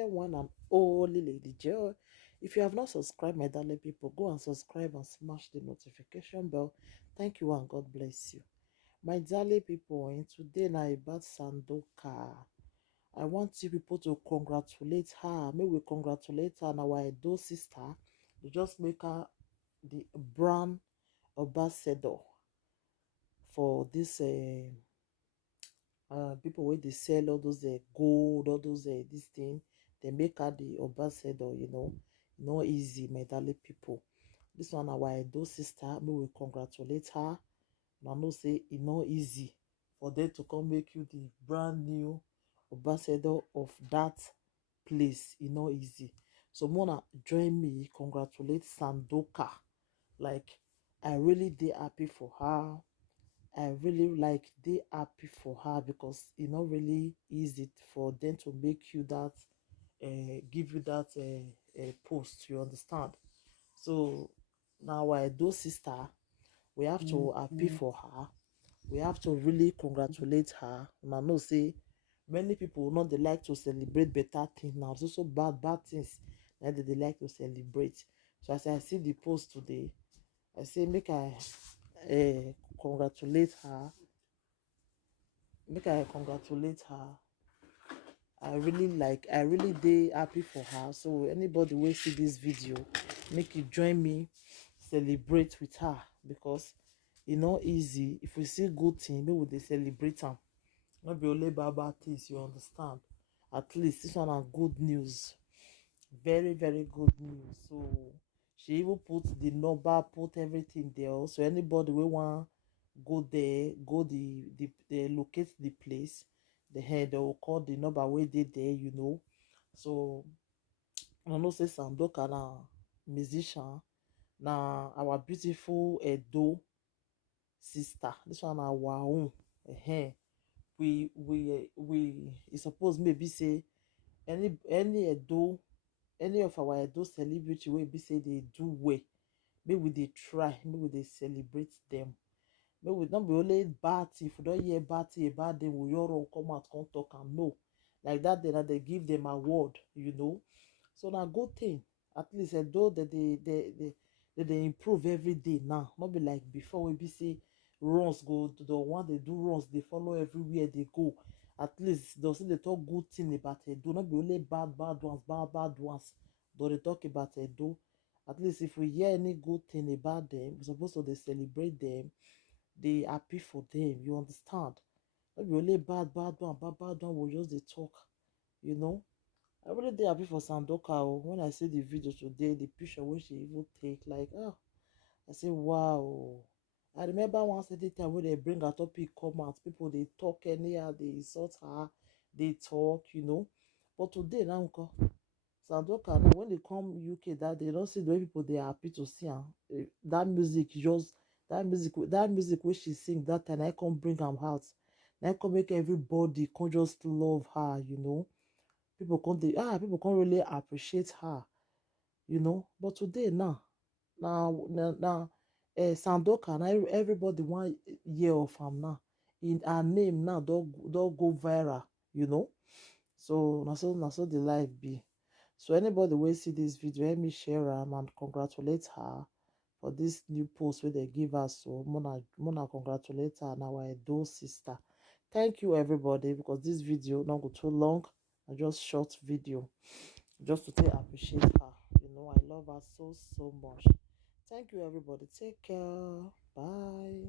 chosen one and only Lady Joy. If you have not subscribed, my darling people, go and subscribe and smash the notification bell. Thank you and God bless you. My darling people, and today na about Sandoka. I want you people to congratulate her. May we congratulate her and our Edo sister. To just make her the brand ambassador for this people wey dey sell all those gold, all those this thing. They make her the ambassador, no easy, my darling people. This one our Edo sister, may we congratulate her. And I know say e no easy for them to come make you the brand new ambassador of that place. E no easy. So Mona, join me congratulate Sandoka. Like, I really dey happy for her. I really like dey happy for her because e no really easy for them to make you that give you that post, you understand. So now I do sister, we have to happy for her. We have to really congratulate her. And I know say many people not they like to celebrate better things now. It's also bad things that they like to celebrate. So as I see the post today, I say make I congratulate her. Make I congratulate her. I really dey happy for her. So anybody will see this video, make you join me celebrate with her because e no easy. If we see good thing, maybe they celebrate am. Not be only bad things, you understand. At least this one are good news. Very, very good news. So she even put the number, put everything there. So anybody will want go there, go the locate the place, the head they will call the number where they there. So I know say Sandoka na musician, na our beautiful Edo sister. This one our own. We it's supposed maybe say any Edo, any of our Edo celebrity will be say they do well. Maybe they try, maybe they celebrate them. Maybe we not be only bad thing. If we don't hear bad thing about them, we all come out, come talk and know. Like that, then they give them award. So now good thing. At least though that they improve every day now. Not be like before we be say runs go to the one they do runs, they follow everywhere they go. At least they'll say they talk good thing about it. Do not be only bad ones. But they talk about it though. At least if we hear any good thing about them, we're supposed to they celebrate them. They happy for them, you understand. Not be only bad one will just they talk. I really dey happy for Sandoka. When I see the video today, the picture wey she even take, like I say wow. I remember one certain time when they bring her topic come out, people they talk anyhow, they insult her, they talk. But today now Sandoka now when they come UK that they don't see the way people they are happy to see her. That music which she sing that time, I come bring am out. I come make everybody come just love her. People can't really appreciate her. But today now Sandoka now everybody want hear of am now. In her name now don't go viral. So na so the life be. So anybody will see this video, let me share am and congratulate her for this new post where they give us. So Mona congratulate her and our Edo sister. Thank you everybody, because this video not go too long. I just short video just to appreciate her. I love her so much. Thank you everybody. Take care. Bye.